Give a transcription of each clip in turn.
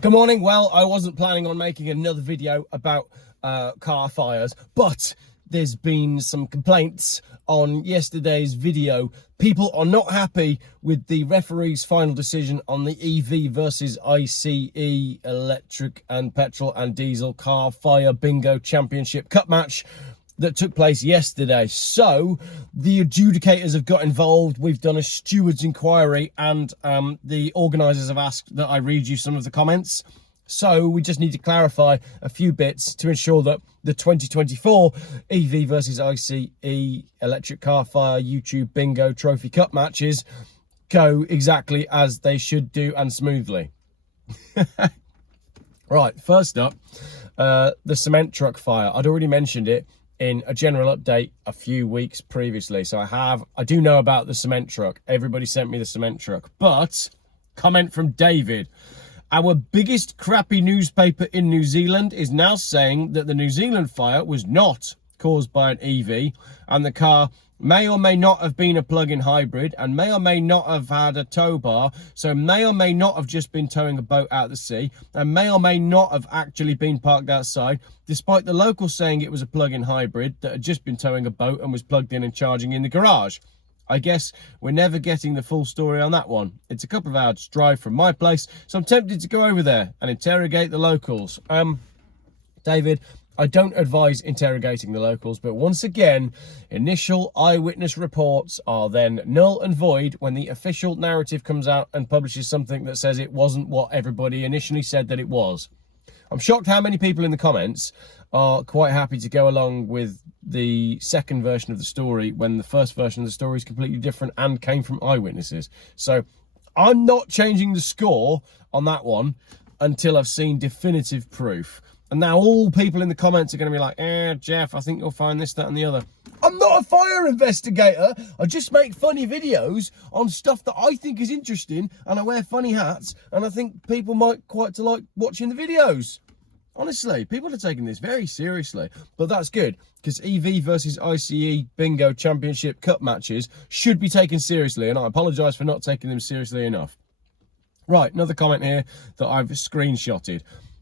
Good morning. Well, I wasn't planning on making another video about car fires, but there's been some complaints on yesterday's video. People are not happy with the referee's final decision on the EV versus ICE, electric and petrol and diesel car fire bingo championship cup match that took place yesterday. So the adjudicators have got involved. We've done a stewards inquiry, and the organisers have asked that I read you some of the comments. So we just need to clarify a few bits to ensure that the 2024 EV versus ICE electric car fire YouTube bingo trophy cup matches go exactly as they should do and smoothly. Right, first up, the cement truck fire. I'd already mentioned it in a general update a few weeks previously. So I do know about the cement truck. Everybody sent me the cement truck. But, comment from David. Our biggest crappy newspaper in New Zealand is now saying that the New Zealand fire was not caused by an EV, and the car may or may not have been a plug-in hybrid, and may or may not have had a tow bar, so may or may not have just been towing a boat out of the sea, and may or may not have actually been parked outside, despite the locals saying it was a plug-in hybrid that had just been towing a boat and was plugged in and charging in the garage. I guess we're never getting the full story on that one. It's a couple of hours drive from my place, so I'm tempted to go over there and interrogate the locals. David, I don't advise interrogating the locals, but once again, initial eyewitness reports are then null and void when the official narrative comes out and publishes something that says it wasn't what everybody initially said that it was. I'm shocked how many people in the comments are quite happy to go along with the second version of the story when the first version of the story is completely different and came from eyewitnesses. So I'm not changing the score on that one until I've seen definitive proof. And now all people in the comments are going to be like, Jeff, I think you'll find this, that and the other. I'm not a fire investigator. I just make funny videos on stuff that I think is interesting, and I wear funny hats, and I think people might quite like watching the videos. Honestly, people are taking this very seriously, but that's good, because EV versus ICE bingo championship cup matches should be taken seriously, and I apologise for not taking them seriously enough. Right, another comment here that I've screenshotted.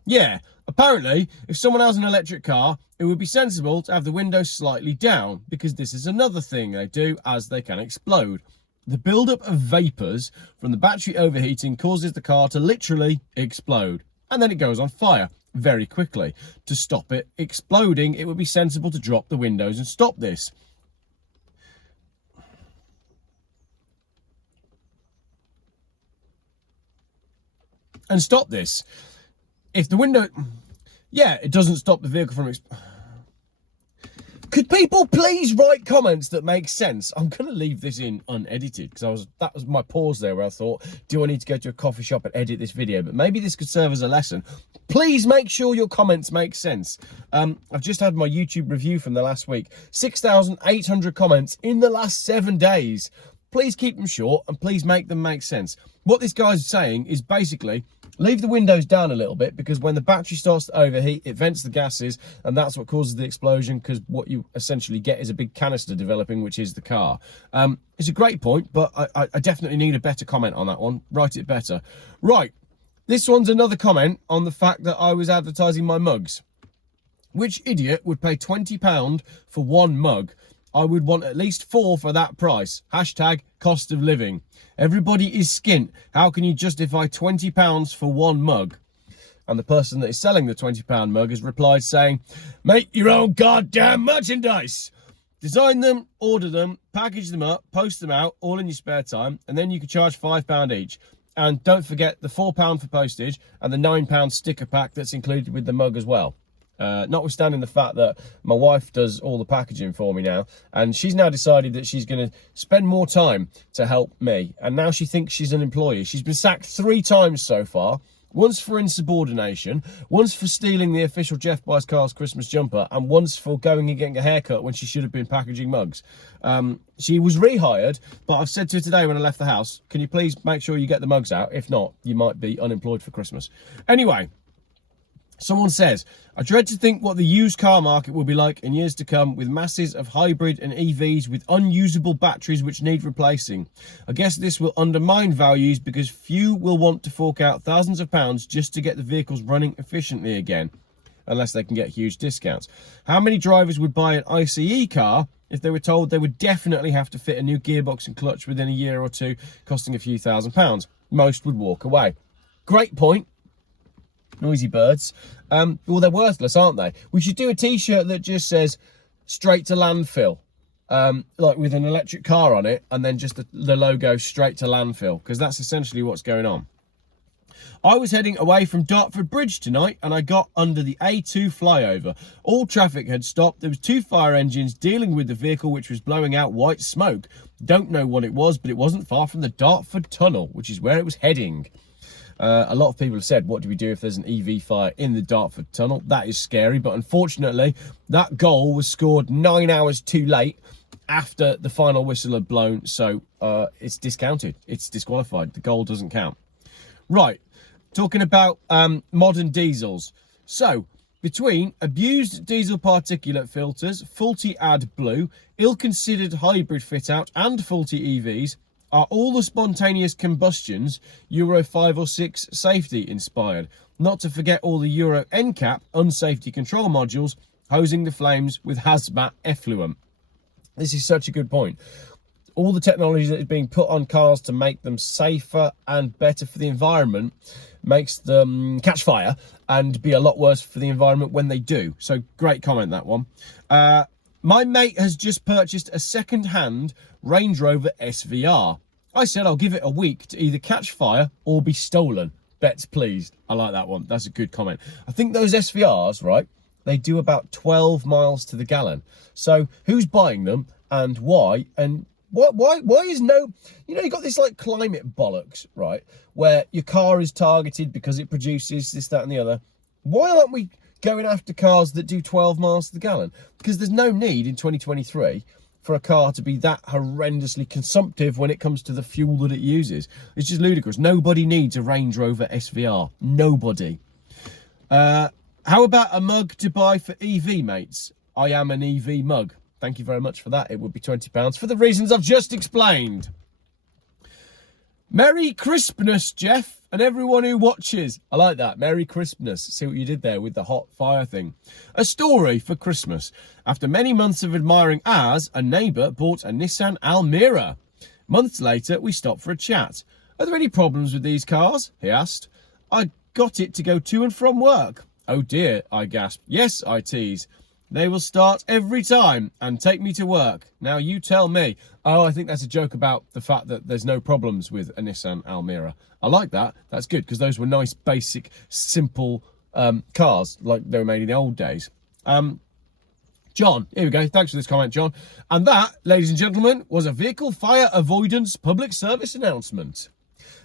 Yeah, apparently, if someone has an electric car, it would be sensible to have the windows slightly down, because this is another thing they do, as they can explode. The build-up of vapours from the battery overheating causes the car to literally explode, and then it goes on fire very quickly. To stop it exploding, it would be sensible to drop the windows and stop this. If the window... Yeah, it doesn't stop the vehicle from... Could people please write comments that make sense? I'm going to leave this in unedited, because that was my pause there where I thought, do I need to go to a coffee shop and edit this video? But maybe this could serve as a lesson. Please make sure your comments make sense. I've just had my YouTube review from the last week. 6,800 comments in the last 7 days. Please keep them short and please make them make sense. What this guy's saying is basically, leave the windows down a little bit, because when the battery starts to overheat, it vents the gases, and that's what causes the explosion, because what you essentially get is a big canister developing, which is the car. It's a great point, but I definitely need a better comment on that one. Write it better. Right, this one's another comment on the fact that I was advertising my mugs. Which idiot would pay £20 for one mug? I would want at least 4 for that price. Hashtag cost of living. Everybody is skint. How can you justify £20 for one mug? And the person that is selling the £20 mug has replied saying, make your own goddamn merchandise. Design them, order them, package them up, post them out, all in your spare time, and then you can charge £5 each. And don't forget the £4 for postage and the £9 sticker pack that's included with the mug as well. Notwithstanding the fact that my wife does all the packaging for me now, and she's now decided that she's going to spend more time to help me, and now she thinks she's an employee. She's been sacked 3 times so far, once for insubordination, once for stealing the official Jeff Buys Cars Christmas jumper, and once for going and getting a haircut when she should have been packaging mugs. She was rehired, but I've said to her today when I left the house, can you please make sure you get the mugs out? If not, you might be unemployed for Christmas. Anyway, Someone says, I dread to think what the used car market will be like in years to come, with masses of hybrid and EVs with unusable batteries which need replacing. I guess this will undermine values because few will want to fork out thousands of pounds just to get the vehicles running efficiently again, unless they can get huge discounts. How many drivers would buy an ICE car if they were told they would definitely have to fit a new gearbox and clutch within a year or two, costing a few £1,000s? Most would walk away. Great point. Noisy birds. Well, they're worthless, aren't they? We should do a t-shirt that just says straight to landfill, like with an electric car on it, and then just the logo straight to landfill, because that's essentially what's going on. I was heading away from Dartford Bridge tonight and I got under the A2 flyover. All traffic had stopped. There was 2 fire engines dealing with the vehicle which was blowing out white smoke. Don't know what it was, but it wasn't far from the Dartford Tunnel, which is where it was heading. A lot of people have said, what do we do if there's an EV fire in the Dartford Tunnel? That is scary, but unfortunately, that goal was scored 9 hours too late after the final whistle had blown, so it's discounted. It's disqualified. The goal doesn't count. Right, talking about modern diesels. So, between abused diesel particulate filters, faulty AdBlue, ill-considered hybrid fit-out and faulty EVs, are all the spontaneous combustions Euro 5 or 6 safety inspired? Not to forget all the Euro NCAP unsafety control modules hosing the flames with hazmat effluent. This is such a good point. All the technology that is being put on cars to make them safer and better for the environment makes them catch fire and be a lot worse for the environment when they do. So great comment, that one. My mate has just purchased a second-hand Range Rover SVR. I said I'll give it a week to either catch fire or be stolen. Bets pleased. I like that one. That's a good comment. I think those SVRs, right, they do about 12 miles to the gallon. So who's buying them and why? And why is no... You know, you got this like climate bollocks, right, where your car is targeted because it produces this, that and the other. Why aren't we going after cars that do 12 miles to the gallon? Because there's no need in 2023 for a car to be that horrendously consumptive when it comes to the fuel that it uses. It's just ludicrous. Nobody needs a Range Rover SVR. Nobody. How about a mug to buy for EV mates? I am an EV mug. Thank you very much for that. It would be £20 for the reasons I've just explained. Merry Crispness, Jeff, and everyone who watches. I like that. Merry Crispness. See what you did there with the hot fire thing. A story for Christmas. After many months of admiring ours, a neighbour bought a Nissan Almera. Months later, we stopped for a chat. Are there any problems with these cars? He asked. I got it to go to and from work. Oh dear, I gasped. Yes, I tease. They will start every time and take me to work. Now you tell me. Oh, I think that's a joke about the fact that there's no problems with a Nissan Almera. I like that. That's good, because those were nice, basic, simple cars like they were made in the old days. John, here we go. Thanks for this comment, John. And that, ladies and gentlemen, was a vehicle fire avoidance public service announcement.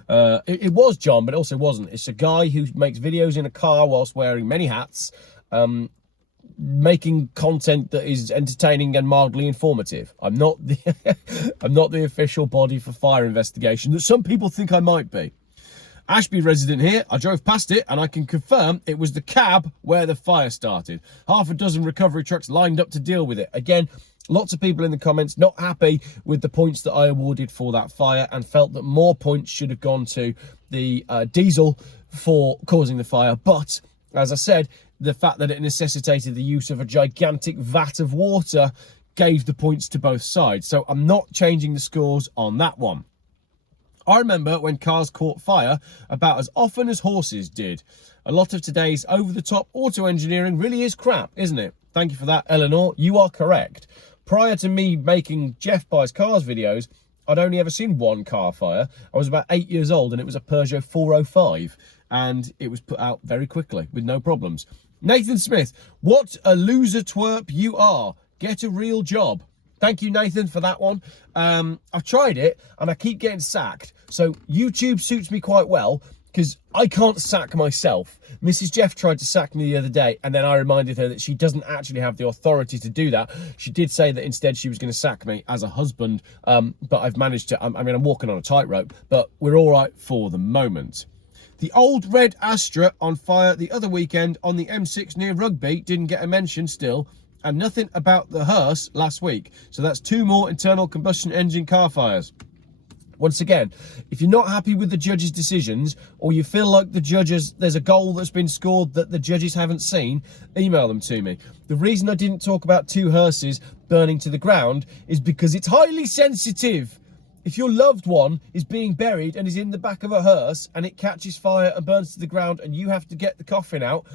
It was John, but it also wasn't. It's a guy who makes videos in a car whilst wearing many hats, making content that is entertaining and mildly informative. I'm not the official body for fire investigation that some people think I might be. Ashby resident here. I drove past it and I can confirm it was the cab where the fire started. Half a dozen recovery trucks lined up to deal with it. Again, lots of people in the comments not happy with the points that I awarded for that fire and felt that more points should have gone to the diesel for causing the fire. But as I said, the fact that it necessitated the use of a gigantic vat of water gave the points to both sides. So I'm not changing the scores on that one. I remember when cars caught fire about as often as horses did. A lot of today's over-the-top auto engineering really is crap, isn't it? Thank you for that, Eleanor. You are correct. Prior to me making Jeff Buys Cars videos, I'd only ever seen one car fire. I was about 8 years old and it was a Peugeot 405 and it was put out very quickly with no problems. Nathan Smith, what a loser twerp you are. Get a real job. Thank you, Nathan, for that one. I've tried it and I keep getting sacked. So YouTube suits me quite well because I can't sack myself. Mrs. Jeff tried to sack me the other day and then I reminded her that she doesn't actually have the authority to do that. She did say that instead she was going to sack me as a husband, but I've managed to, I'm walking on a tightrope, but we're all right for the moment. The old red Astra on fire the other weekend on the M6 near Rugby didn't get a mention still, and nothing about the hearse last week. So that's 2 more internal combustion engine car fires. Once again, if you're not happy with the judges' decisions, or you feel like there's a goal that's been scored that the judges haven't seen, email them to me. The reason I didn't talk about 2 hearses burning to the ground is because it's highly sensitive. If your loved one is being buried and is in the back of a hearse and it catches fire and burns to the ground and you have to get the coffin out,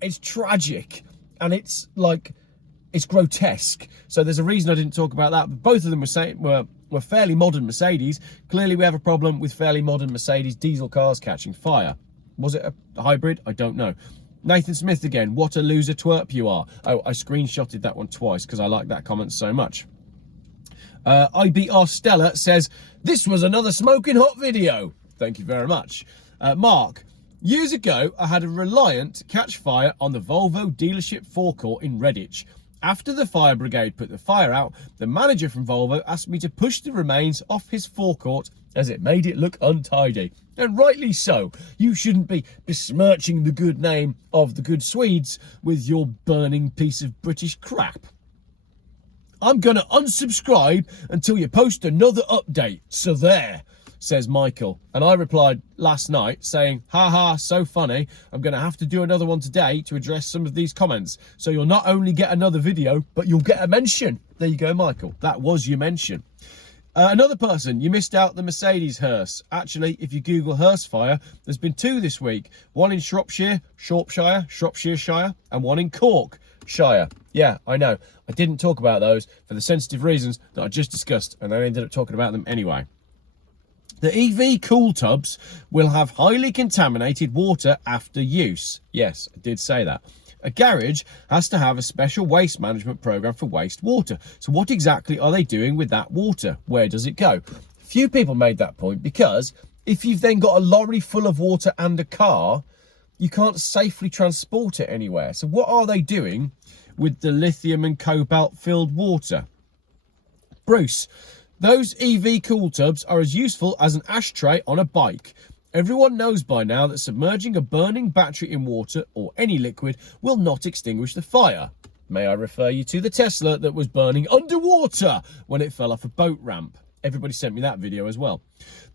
it's tragic and it's grotesque. So there's a reason I didn't talk about that. But both of them were fairly modern Mercedes. Clearly we have a problem with fairly modern Mercedes diesel cars catching fire. Was it a hybrid? I don't know. Nathan Smith again, what a loser twerp you are. Oh, I screenshotted that one twice because I like that comment so much. IBR Stella says, this was another smoking hot video. Thank you very much. Mark, years ago, I had a Reliant catch fire on the Volvo dealership forecourt in Redditch. After the fire brigade put the fire out, the manager from Volvo asked me to push the remains off his forecourt as it made it look untidy. And rightly so. You shouldn't be besmirching the good name of the good Swedes with your burning piece of British crap. I'm going to unsubscribe until you post another update. So there, says Michael. And I replied last night saying, haha, so funny. I'm going to have to do another one today to address some of these comments. So you'll not only get another video, but you'll get a mention. There you go, Michael. That was your mention. Another person, you missed out the Mercedes hearse. Actually, if you Google hearse fire, there's been 2 this week. One in Shropshire, and one in Corkshire. Yeah, I know. I didn't talk about those for the sensitive reasons that I just discussed, and I ended up talking about them anyway. The EV cool tubs will have highly contaminated water after use. Yes, I did say that. A garage has to have a special waste management program for wastewater. So what exactly are they doing with that water? Where does it go? Few people made that point because if you've then got a lorry full of water and a car, you can't safely transport it anywhere. So what are they doing with the lithium and cobalt filled water? Bruce, those EV cool tubs are as useful as an ashtray on a bike. Everyone knows by now that submerging a burning battery in water or any liquid will not extinguish the fire. May I refer you to the Tesla that was burning underwater when it fell off a boat ramp. Everybody sent me that video as well.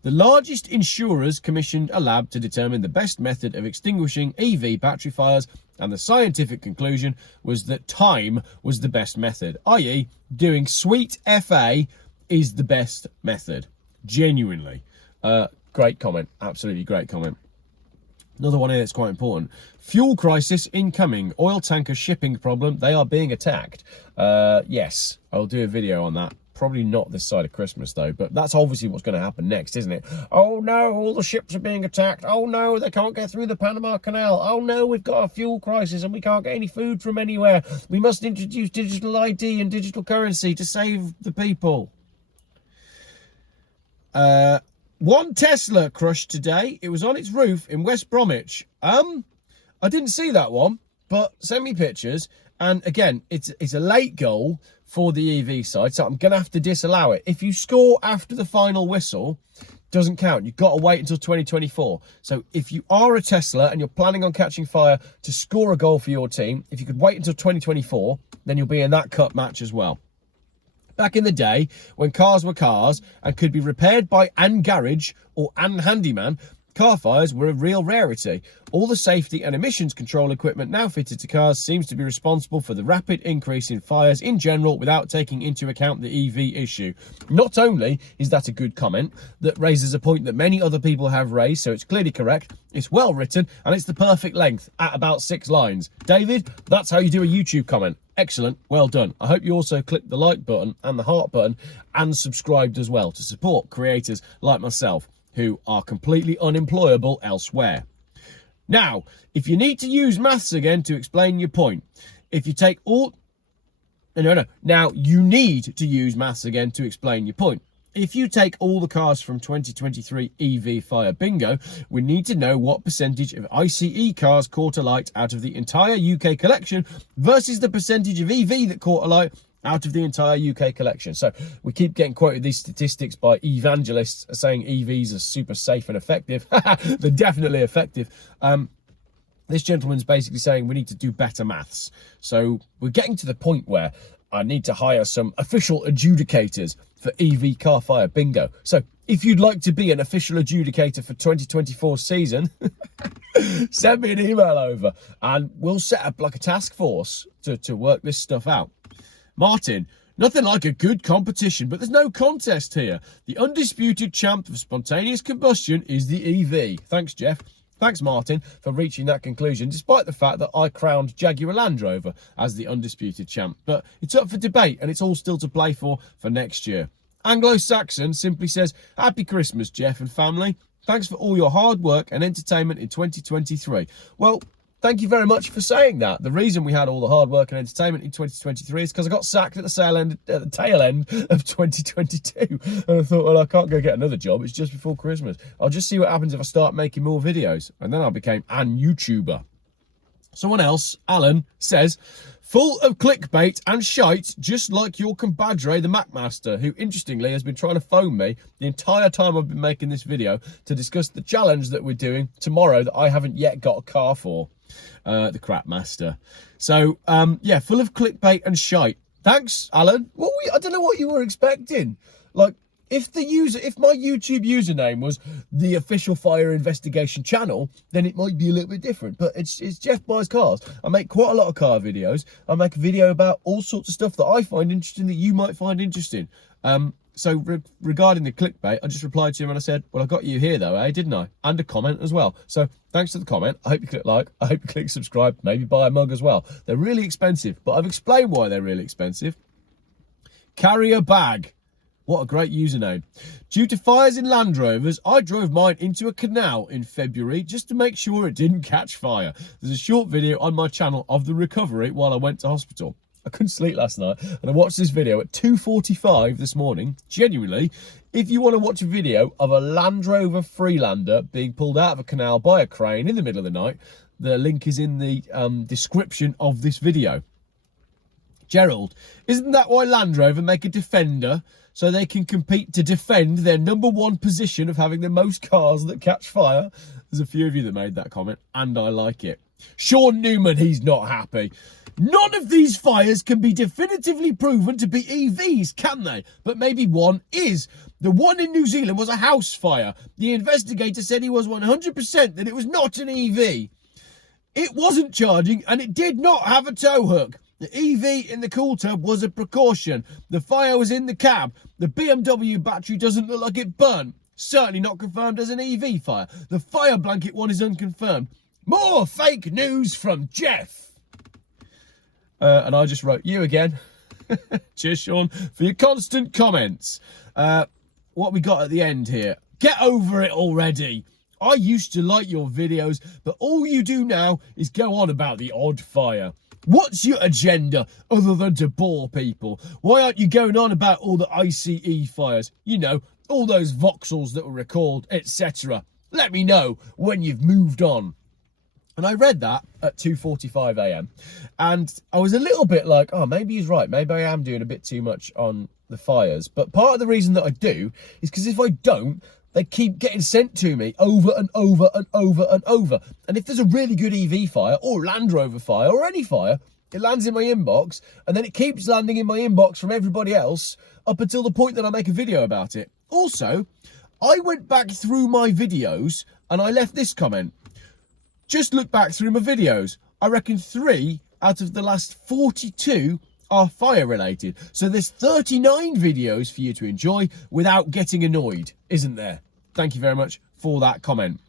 The largest insurers commissioned a lab to determine the best method of extinguishing EV battery fires, and the scientific conclusion was that time was the best method, i.e. doing sweet FA is the best method. Genuinely. Great comment. Absolutely great comment. Another one here that's quite important. Fuel crisis incoming. Oil tanker shipping problem. They are being attacked. Yes, I'll do a video on that. Probably not this side of Christmas though, but that's obviously what's going to happen next, isn't it? Oh no, all the ships are being attacked. Oh no, they can't get through the Panama Canal. Oh no, we've got a fuel crisis and we can't get any food from anywhere. We must introduce digital ID and digital currency to save the people. One Tesla crushed today. It was on its roof in West Bromwich. I didn't see that one, but send me pictures. And again, it's a late goal for the EV side, so I'm going to have to disallow it. If you score after the final whistle, doesn't count. You've got to wait until 2024. So if you are a Tesla and you're planning on catching fire to score a goal for your team, if you could wait until 2024, then you'll be in that cup match as well. Back in the day, when cars were cars and could be repaired by an garage or an handyman, car fires were a real rarity. All the safety and emissions control equipment now fitted to cars seems to be responsible for the rapid increase in fires in general without taking into account the EV issue. Not only is that a good comment that raises a point that many other people have raised, so it's clearly correct, it's well written, and it's the perfect length at about 6 lines. David, that's how you do a YouTube comment. Excellent, well done. I hope you also clicked the like button and the heart button and subscribed as well to support creators like myself who are completely unemployable elsewhere. Now, if you need to use maths again to explain your point, if you take all... Now, you need to use maths again to explain your point. If you take all the cars from 2023 EV Fire Bingo, we need to know what percentage of ICE cars caught alight out of the entire UK collection versus the percentage of EV that caught alight out of the entire UK collection. So we keep getting quoted these statistics by evangelists saying EVs are super safe and effective. They're definitely effective. This gentleman's basically saying we need to do better maths. So we're getting to the point where I need to hire some official adjudicators for EV car fire bingo. So if you'd like to be an official adjudicator for 2024 season, send me an email over and we'll set up like a task force to work this stuff out. Martin, nothing like a good competition, but there's no contest here. The undisputed champ of spontaneous combustion is the EV. Thanks, Jeff. Thanks, Martin, for reaching that conclusion, despite the fact that I crowned Jaguar Land Rover as the undisputed champ. But it's up for debate, and it's all still to play for next year. Anglo-Saxon simply says, Happy Christmas, Jeff and family. Thanks for all your hard work and entertainment in 2023. Well, thank you very much for saying that. The reason we had all the hard work and entertainment in 2023 is because I got sacked at the tail end of 2022. And I thought, well, I can't go get another job. It's just before Christmas. I'll just see what happens if I start making more videos. And then I became an YouTuber. Someone else, Alan, says, full of clickbait and shite, just like your compadre, the Macmaster, who, interestingly, has been trying to phone me the entire time I've been making this video to discuss the challenge that we're doing tomorrow that I haven't yet got a car for. The crap master. So, yeah, full of clickbait and shite. Thanks, Alan. I don't know what you were expecting. Like, if my YouTube username was the official fire investigation channel, then it might be a little bit different. But it's Jeff Buys Cars. I make quite a lot of car videos. I make a video about all sorts of stuff that I find interesting that you might find interesting. So regarding the clickbait, I just replied to him and I said, well, I got you here though, didn't I? And a comment as well. So thanks for the comment. I hope you click like. I hope you click subscribe. Maybe buy a mug as well. They're really expensive, but I've explained why they're really expensive. Carry a bag. What a great username. Due to fires in Land Rovers, I drove mine into a canal in February just to make sure it didn't catch fire. There's a short video on my channel of the recovery while I went to hospital. I couldn't sleep last night and I watched this video at 2:45 this morning. Genuinely, if you want to watch a video of a Land Rover Freelander being pulled out of a canal by a crane in the middle of the night, the link is in the description of this video. Gerald, isn't that why Land Rover make a Defender so they can compete to defend their #1 position of having the most cars that catch fire? There's a few of you that made that comment and I like it. Sean Newman, he's not happy. None of these fires can be definitively proven to be EVs, can they? But maybe one is. The one in New Zealand was a house fire. The investigator said he was 100% that it was not an EV. It wasn't charging and it did not have a tow hook. The EV in the cool tub was a precaution. The fire was in the cab. The BMW battery doesn't look like it burnt. Certainly not confirmed as an EV fire. The fire blanket one is unconfirmed. More fake news from Jeff. And I just wrote you again. Cheers, Sean, for your constant comments. What we got at the end here? Get over it already. I used to like your videos, but all you do now is go on about the odd fire. What's your agenda other than to bore people? Why aren't you going on about all the ICE fires? You know, all those Vauxhalls that were recalled, etc. Let me know when you've moved on. And I read that at 2:45 a.m. and I was a little bit like, oh, maybe he's right. Maybe I am doing a bit too much on the fires. But part of the reason that I do is because if I don't, they keep getting sent to me over and over and over and over. And if there's a really good EV fire or Land Rover fire or any fire, it lands in my inbox and then it keeps landing in my inbox from everybody else up until the point that I make a video about it. Also, I went back through my videos and I left this comment. Just look back through my videos. I reckon 3 out of the last 42 are fire related. So there's 39 videos for you to enjoy without getting annoyed, isn't there? Thank you very much for that comment.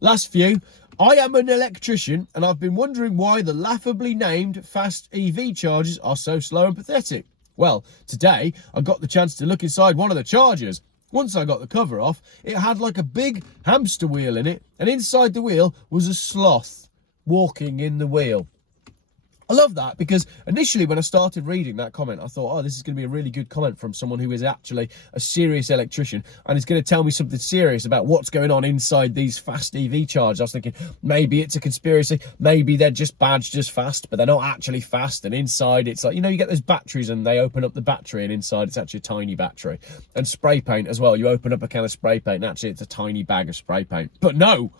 Last few. I am an electrician and I've been wondering why the laughably named fast EV chargers are so slow and pathetic. Well, today I got the chance to look inside one of the chargers. Once I got the cover off, it had like a big hamster wheel in it, and inside the wheel was a sloth walking in the wheel. I love that, because initially when I started reading that comment, I thought, oh, this is going to be a really good comment from someone who is actually a serious electrician and is going to tell me something serious about what's going on inside these fast EV chargers. I was thinking, maybe it's a conspiracy, maybe they're just badged as fast, but they're not actually fast. And inside it's like, you know, you get those batteries and they open up the battery and inside it's actually a tiny battery. And spray paint as well. You open up a can of spray paint and actually it's a tiny bag of spray paint. But no,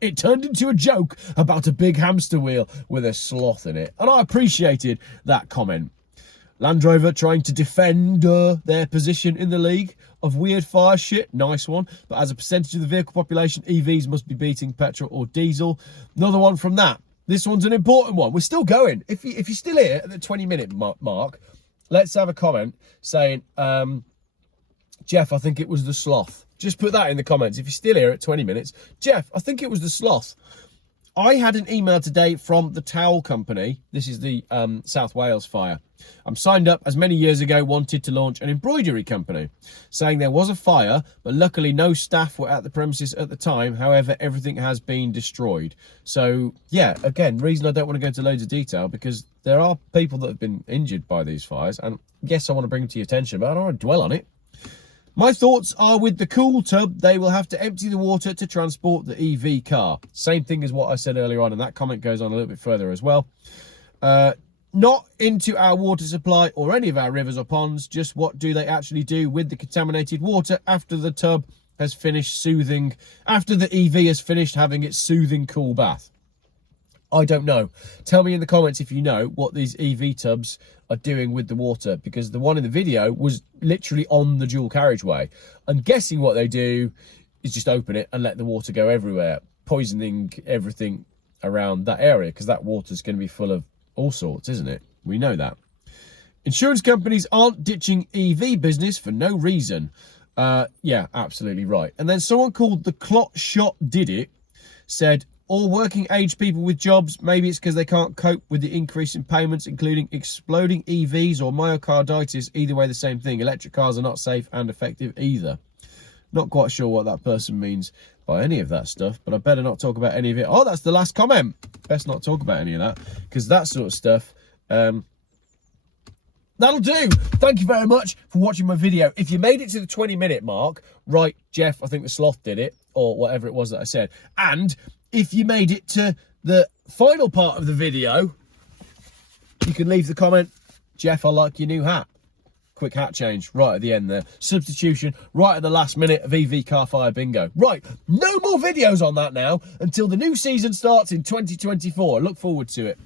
it turned into a joke about a big hamster wheel with a sloth in it. And I appreciated that comment. Land Rover trying to defend their position in the league of weird fire shit. Nice one. But as a percentage of the vehicle population, EVs must be beating petrol or diesel. Another one from that. This one's an important one. We're still going. If you're still here at the 20-minute mark, let's have a comment saying, Jeff, I think it was the sloth. Just put that in the comments. If you're still here at 20 minutes, Jeff, I think it was the sloth. I had an email today from the towel company. This is the South Wales fire. I'm signed up as many years ago, wanted to launch an embroidery company, saying there was a fire, but luckily no staff were at the premises at the time. However, everything has been destroyed. So yeah, again, reason I don't want to go into loads of detail, because there are people that have been injured by these fires. And yes, I want to bring them to your attention, but I don't want to dwell on it. My thoughts are with the cool tub, they will have to empty the water to transport the EV car. Same thing as what I said earlier on, and that comment goes on a little bit further as well. Not into our water supply or any of our rivers or ponds, just what do they actually do with the contaminated water after the tub has finished soothing, after the EV has finished having its soothing cool bath? I don't know. Tell me in the comments if you know what these EV tubs are doing with the water, because the one in the video was literally on the dual carriageway. I'm guessing what they do is just open it and let the water go everywhere, poisoning everything around that area, because that water's going to be full of all sorts, isn't it? We know that. Insurance companies aren't ditching EV business for no reason. Yeah, absolutely right. And then someone called The Clot Shot Did It said, all working age people with jobs, maybe it's because they can't cope with the increase in payments, including exploding EVs or myocarditis. Either way, the same thing. Electric cars are not safe and effective either. Not quite sure what that person means by any of that stuff, but I better not talk about any of it. Oh, that's the last comment. Best not talk about any of that, because that sort of stuff, that'll do. Thank you very much for watching my video. If you made it to the 20-minute mark, right, Jeff, I think the sloth did it, or whatever it was that I said. And if you made it to the final part of the video, you can leave the comment, Jeff, I like your new hat. Quick hat change right at the end there. Substitution right at the last minute of EV car fire bingo. Right, no more videos on that now until the new season starts in 2024. Look forward to it.